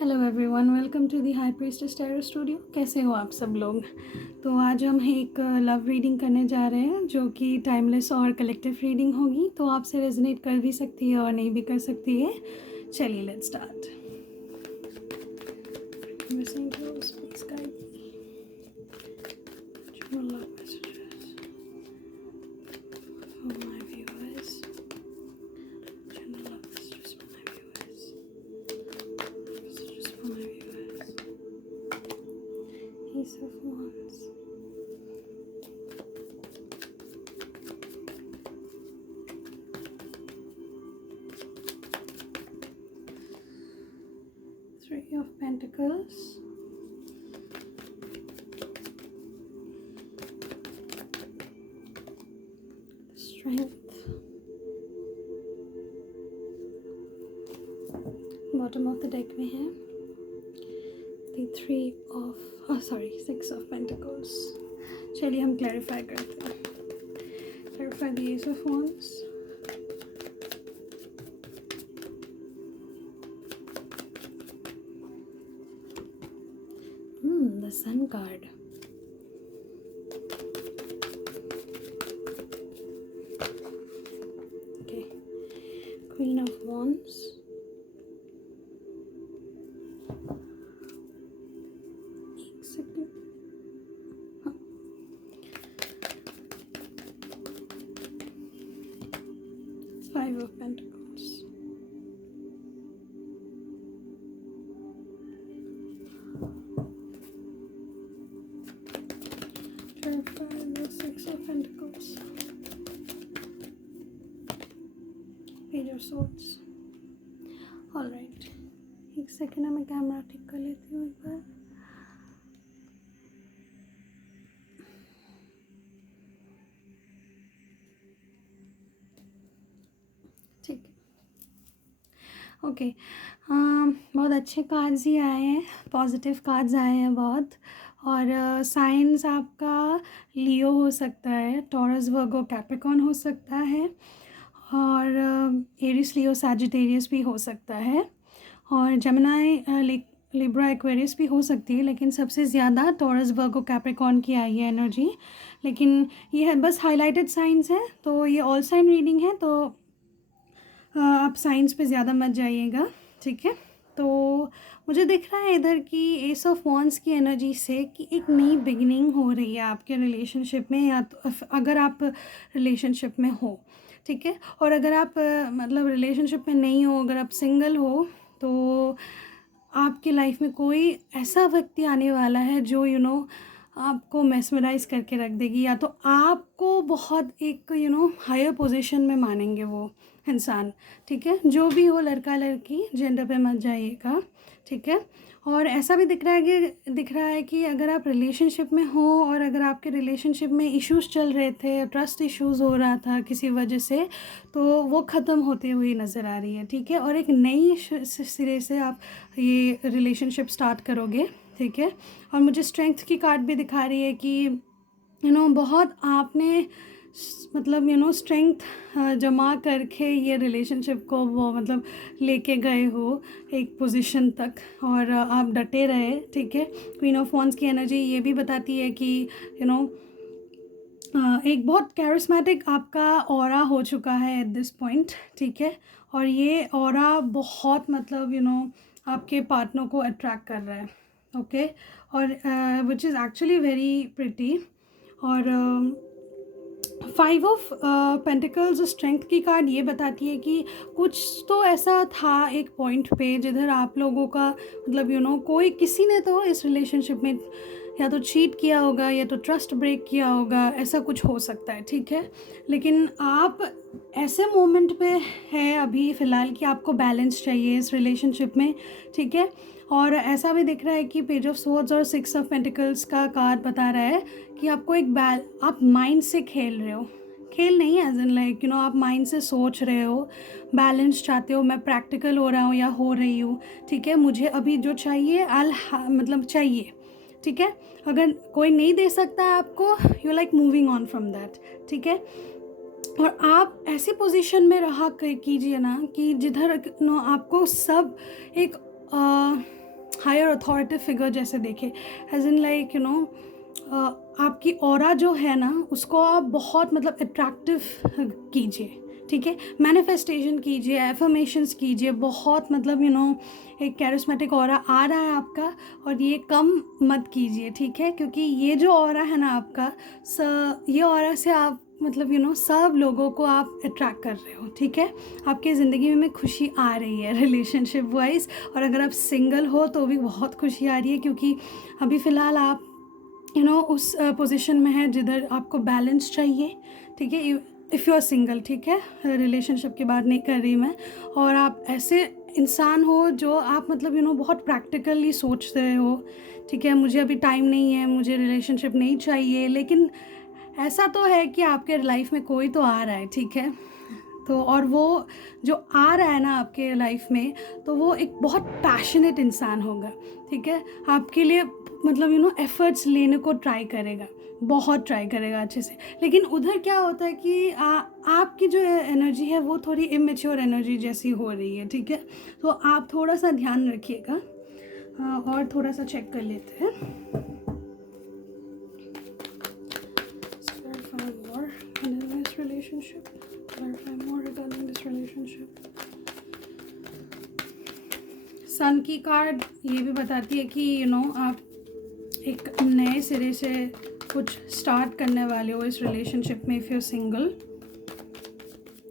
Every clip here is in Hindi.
Hello everyone, welcome to the high priestess tarot studio. कैसे हो आप सब लोग? तो आज हम एक लव रीडिंग करने जा रहे हैं जो कि टाइमलेस और कलेक्टिव रीडिंग होगी। तो आपसे रेजोनेट कर भी सकती है और नहीं भी कर सकती है। चलिए let's start. Ace of Wands. Three of Pentacles. Strength. Bottom of the deck में है the Six of Pentacles. चलिए हम क्लैरिफाई करते हैं. Clarify the Ace of Wands. The Sun card. Okay. Queen of Wands. एक second. Five of Pentacles. Clarify the Six of Pentacles. Page of Swords. Alright. एक सेकंड में कैमरा ठीक कर लेती हूँ एक बार. ठीक है. ओके. बहुत अच्छे कार्ड्स ही आए हैं, पॉजिटिव कार्ड्स आए हैं बहुत. और साइंस आपका लियो हो सकता है, टॉरस वर्गो कैप्रिकॉर्न हो सकता है, और एरिस लियो सैजिटेरियस भी हो सकता है, और जेमिनी लिब्रा एक्वेरियस भी हो सकती है. लेकिन सबसे ज़्यादा टॉरस वर्गो कैप्रिकॉर्न की आई है एनर्जी. लेकिन ये है बस हाईलाइटेड साइंस है, तो ये ऑल साइन रीडिंग है, तो आप साइंस पे ज़्यादा मत जाइएगा. ठीक है. तो मुझे दिख रहा है इधर की एस ऑफ वॉन्ड्स की एनर्जी से कि एक नई बिगिनिंग हो रही है आपके रिलेशनशिप में, या तो अगर आप रिलेशनशिप में हो. ठीक है. और अगर आप मतलब रिलेशनशिप में नहीं हो, अगर आप सिंगल हो, तो आपकी लाइफ में कोई ऐसा व्यक्ति आने वाला है जो आपको मेस्मराइज करके रख देगी, या तो आपको बहुत एक हायर पोजीशन में मानेंगे वो इंसान. ठीक है. जो भी हो, लड़का लड़की, जेंडर पे मत जाइएगा. ठीक है. और ऐसा भी दिख रहा है कि अगर आप रिलेशनशिप में हो और अगर आपके रिलेशनशिप में इश्यूज़ चल रहे थे, ट्रस्ट इश्यूज़ हो रहा था किसी वजह से, तो वो ख़त्म होते हुए नज़र आ रही है. ठीक है. और एक नई सिरे से आप ये रिलेशनशिप स्टार्ट करोगे. ठीक है. और मुझे स्ट्रेंथ की कार्ड भी दिखा रही है कि बहुत आपने मतलब स्ट्रेंथ जमा करके ये रिलेशनशिप को वो मतलब लेके गए हो एक पोजीशन तक, और आप डटे रहे. ठीक है. क्वीन ऑफ वॉन्ड्स की एनर्जी ये भी बताती है कि एक बहुत कैरिस्मेटिक आपका ऑरा हो चुका है एट दिस पॉइंट. ठीक है. और ये ऑरा बहुत मतलब आपके पार्टनर को अट्रैक्ट कर रहा है. ओके. और which is actually very pretty. और फाइव ऑफ पेंटिकल्स स्ट्रेंथ की कार्ड ये बताती है कि कुछ तो ऐसा था एक पॉइंट पे जिधर आप लोगों का मतलब कोई किसी ने तो इस रिलेशनशिप में या तो चीट किया होगा या तो ट्रस्ट ब्रेक किया होगा, ऐसा कुछ हो सकता है. ठीक है. लेकिन आप ऐसे मोमेंट पे है अभी फ़िलहाल कि आपको बैलेंस चाहिए इस रिलेशनशिप में. ठीक है. और ऐसा भी दिख रहा है कि पेज ऑफ स्वॉर्ड्स और सिक्स ऑफ पेंटिकल्स का कार्ड बता रहा है कि आपको आप माइंड से खेल रहे हो. खेल नहीं एज इन लाइक आप माइंड से सोच रहे हो, बैलेंस चाहते हो, मैं प्रैक्टिकल हो रहा हूँ या हो रही हूँ. ठीक है. मुझे अभी जो चाहिए मतलब चाहिए. ठीक है. अगर कोई नहीं दे सकता है आपको, you like moving on from that. ठीक है. और आप ऐसी पोजीशन में रहा कीजिए ना कि जिधर आपको सब एक हायर अथॉरिटी फिगर जैसे देखे, as in like you know आपकी ऑरा जो है ना उसको आप बहुत मतलब अट्रैक्टिव कीजिए, ठीक है। मैनिफेस्टेशन कीजिए, एफर्मेशंस कीजिए, बहुत मतलब यू नो एक कैरिस्मेटिक ऑरा आ रहा है आपका, और ये कम मत कीजिए, ठीक है, क्योंकि ये जो ऑरा है ना आपका ये ऑरा से आप मतलब यू नो सब लोगों को आप अट्रैक्ट कर रहे हो, ठीक है। आपकी ज़िंदगी में खुशी आ रही है रिलेशनशिप वाइज, और अगर आप सिंगल हो तो भी बहुत खुशी आ रही है, क्योंकि अभी फ़िलहाल आप यू नो उस पोजीशन में है जिधर आपको बैलेंस चाहिए, ठीक है। इफ़ यू आर सिंगल, ठीक है, रिलेशनशिप की बात नहीं कर रही मैं, और आप ऐसे इंसान हो जो आप मतलब यू नो बहुत प्रैक्टिकली सोच रहे हो, ठीक है। मुझे अभी टाइम नहीं है, मुझे रिलेशनशिप नहीं चाहिए, लेकिन ऐसा तो है कि आपके लाइफ में कोई तो आ रहा है, ठीक है। तो और वो जो आ रहा है ना आपके लाइफ में, तो वो एक बहुत पैशनेट इंसान होगा, ठीक है। आपके लिए मतलब यू नो एफर्ट्स लेने को ट्राई करेगा, बहुत ट्राई करेगा अच्छे से। लेकिन उधर क्या होता है कि आपकी जो एनर्जी है वो थोड़ी इमेच्योर एनर्जी जैसी हो रही है, ठीक है। तो आप थोड़ा सा ध्यान रखिएगा। और थोड़ा सा चेक कर लेते हैं। Clarify more in this relationship. Clarify more regarding this relationship. सन की कार्ड ये भी बताती है कि यू नो आप एक नए सिरे से कुछ स्टार्ट करने वाले हो इस रिलेशनशिप में, if you single.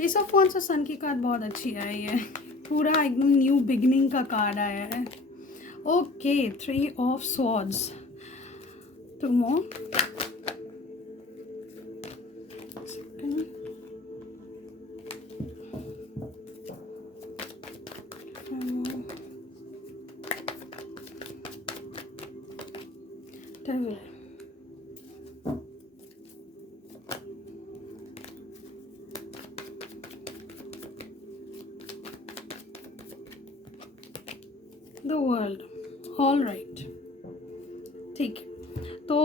S of wands और सन की कार्ड बहुत अच्छी आई है, पूरा एकदम न्यू बिगिनिंग का कार्ड आया है। Okay, 3 of swords. Two more. Devil. The world. All right. ठीक है, तो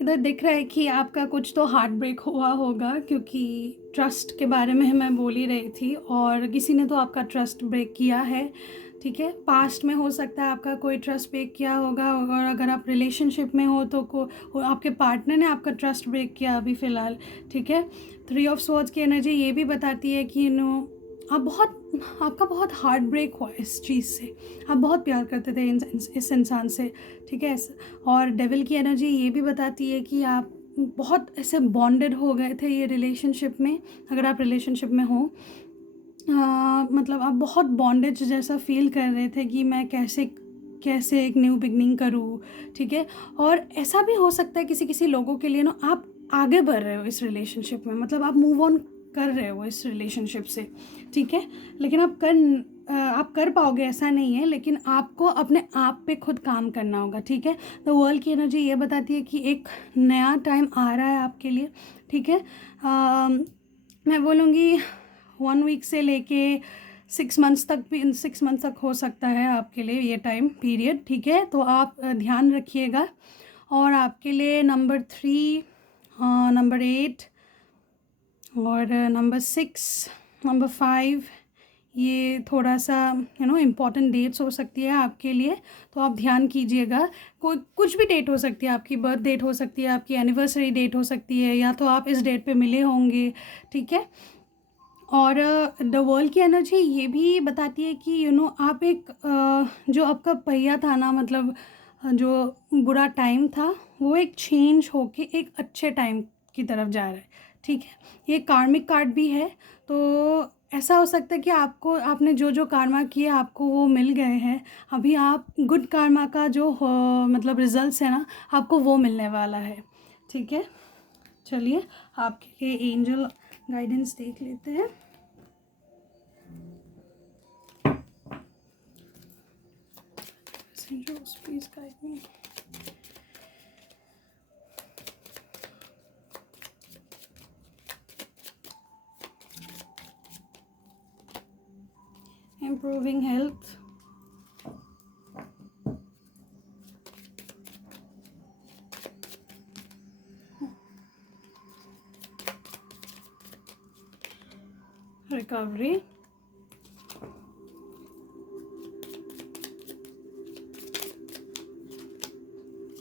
इधर दिख रहा है कि आपका कुछ तो हार्ट ब्रेक हुआ होगा, क्योंकि ट्रस्ट के बारे में मैं बोल ही रही थी, और किसी ने तो आपका ट्रस्ट ब्रेक किया है, ठीक है। पास्ट में हो सकता है आपका कोई ट्रस्ट ब्रेक किया होगा, और अगर आप रिलेशनशिप में हो तो आपके पार्टनर ने आपका ट्रस्ट ब्रेक किया अभी फ़िलहाल, ठीक है। 3 ऑफ स्वॉर्ड्स की एनर्जी ये भी बताती है कि आपका बहुत हार्ट ब्रेक हुआ इस चीज़ से, आप बहुत प्यार करते थे इस इंसान से, ठीक है। और डेविल की एनर्जी ये भी बताती है कि आप बहुत ऐसे बॉन्डेड हो गए थे ये रिलेशनशिप में, अगर आप रिलेशनशिप में हो मतलब आप बहुत बॉन्डेज जैसा फील कर रहे थे कि मैं कैसे कैसे एक न्यू बिगनिंग करूँ, ठीक है। और ऐसा भी हो सकता है किसी किसी लोगों के लिए ना आप आगे बढ़ रहे हो इस रिलेशनशिप में, मतलब आप मूव ऑन कर रहे हो इस रिलेशनशिप से, ठीक है। लेकिन आप कर पाओगे ऐसा नहीं है, लेकिन आपको अपने आप पे खुद काम करना होगा, ठीक है। तो वर्ल्ड की एनर्जी ये बताती है कि एक नया टाइम आ रहा है आपके लिए, ठीक है। मैं बोलूँगी 1 वीक से लेके 6 मंथ्स तक भी, 6 मंथ्स तक हो सकता है आपके लिए ये टाइम पीरियड, ठीक है। तो आप ध्यान रखिएगा। और आपके लिए नंबर 3, नंबर 8 और नंबर 6, नंबर 5 ये थोड़ा सा यू नो इम्पॉर्टेंट डेट्स हो सकती है आपके लिए, तो आप ध्यान कीजिएगा। कोई कुछ भी डेट हो सकती है, आपकी बर्थ डेट हो सकती है, आपकी एनिवर्सरी डेट हो सकती है, या तो आप इस डेट पे मिले होंगे, ठीक है। और द वर्ल्ड की एनर्जी ये भी बताती है कि यू नो आप एक जो आपका पहिया था ना, मतलब जो बुरा टाइम था वो एक चेंज होके एक अच्छे टाइम की तरफ जा रहा है, ठीक है। ये कार्मिक कार्ड भी है, तो ऐसा हो सकता है कि आपने जो जो कार्मा किए आपको वो मिल गए हैं, अभी आप गुड कार्मा का जो मतलब रिजल्ट्स है ना आपको वो मिलने वाला है, ठीक है। चलिए आपके लिए एंजल गाइडेंस देख लेते हैं। Angels, please guide me. Improving health. Recovery.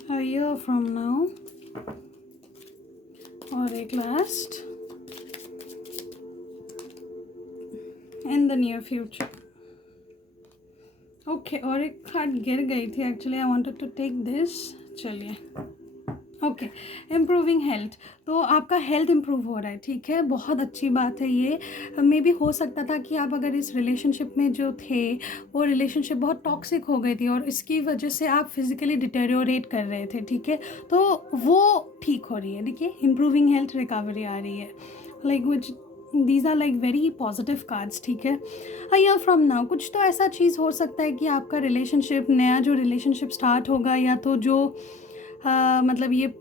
a year from now और एक last in the near future. Okay और एक कार्ड गिर गई थी actually, I wanted to take this. चलिए ओके, इम्प्रूविंग हेल्थ. तो आपका हेल्थ इम्प्रूव हो रहा है, ठीक है, बहुत अच्छी बात है ये. मे बी हो सकता था कि आप अगर इस रिलेशनशिप में जो थे वो रिलेशनशिप बहुत टॉक्सिक हो गई थी और इसकी वजह से आप फिजिकली डिटेरियोरेट कर रहे थे, ठीक है, तो वो ठीक हो रही है. देखिए इम्प्रूविंग हेल्थ, रिकवरी आ रही है. Like which these are like very positive cards, ठीक है. अ ईयर फ्रॉम नाउ कुछ तो ऐसा चीज़ हो सकता है कि आपका रिलेशनशिप, नया जो रिलेशनशिप स्टार्ट होगा, या तो जो मतलब ये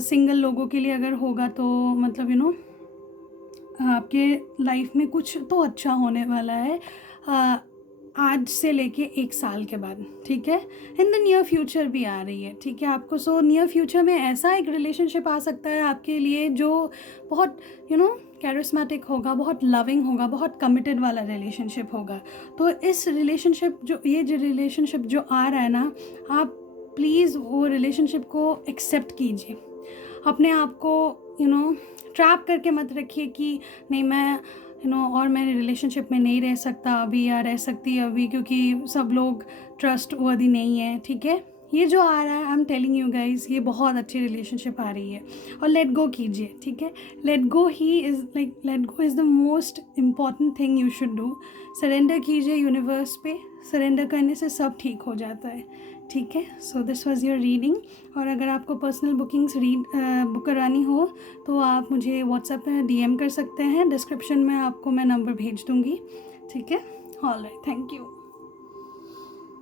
सिंगल लोगों के लिए अगर होगा तो मतलब आपके लाइफ में कुछ तो अच्छा होने वाला है आज से लेके 1 साल के बाद, ठीक है. इन द नियर फ्यूचर भी आ रही है, ठीक है आपको. सो नियर फ्यूचर में ऐसा एक रिलेशनशिप आ सकता है आपके लिए जो बहुत कैरिस्मेटिक होगा, बहुत लविंग होगा, बहुत कमिटेड वाला रिलेशनशिप होगा. तो इस रिलेशनशिप जो रिलेशनशिप जो आ रहा है ना, आप प्लीज़ वो रिलेशनशिप को एक्सेप्ट कीजिए. अपने आप को ट्रैप करके मत रखिए कि नहीं मैं और मैं रिलेशनशिप में नहीं रह सकता अभी या रह सकती अभी क्योंकि सब लोग ट्रस्ट वर्दी नहीं है, ठीक है. ये जो आ रहा है, I am telling you guys, ये बहुत अच्छी रिलेशनशिप आ रही है. और लेट गो कीजिए, ठीक है. Let go is the most important thing you should do. Surrender कीजिए यूनिवर्स पे. सरेंडर करने से सब ठीक हो जाता है, ठीक है. So this was your reading. और अगर आपको पर्सनल बुकिंग्स बुक करानी हो तो आप मुझे व्हाट्सएप में DM कर सकते हैं. डिस्क्रिप्शन में आपको मैं नंबर भेज दूँगी, ठीक है. All right, thank you.